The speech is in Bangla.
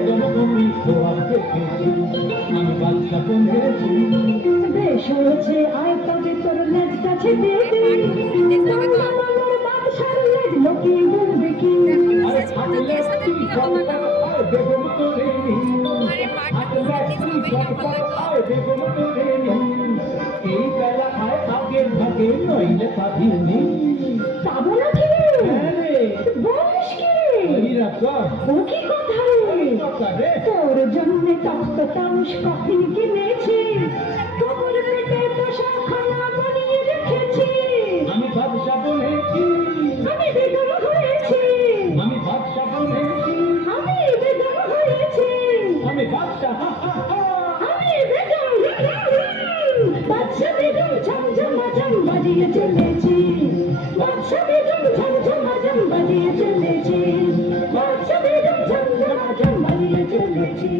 বেগম তুমি সোয়ার দেখেছি আমি বাদশা বনেছি বেশ হয়েছে আয় তবে তোর লেজ কাছে দেবে আমার বাদশার লেজ লোকে বলবে কি আরে থাকলে তুই সরকার আয় বেগম তোরে থাকলে তুই সরকার আয় বেগম তোরে এই বেলা আয় আগের ভাগে নইলে পাবিনি পাবো না কি বলিস কি ও কি কথা রে তোর জন্য তপ্ত তামস কফিন কিনেছি তোর পেটে পোষা খানা বানিয়ে রেখেছি আমি বাদশা বনেছি আমি বেগম হয়েছি আমি বাদশা বনেছি আমি বেগম হয়েছি আমি বাদশা আমি বেগম বাদশা বেগম ঝমঝমাঝম বাজিয়ে চলেছি বাদশা বেগম ঝমঝমাঝম বাজিয়ে চলেছি বাদশা বেগম ঝমঝমাঝম বাজিয়ে চলেছি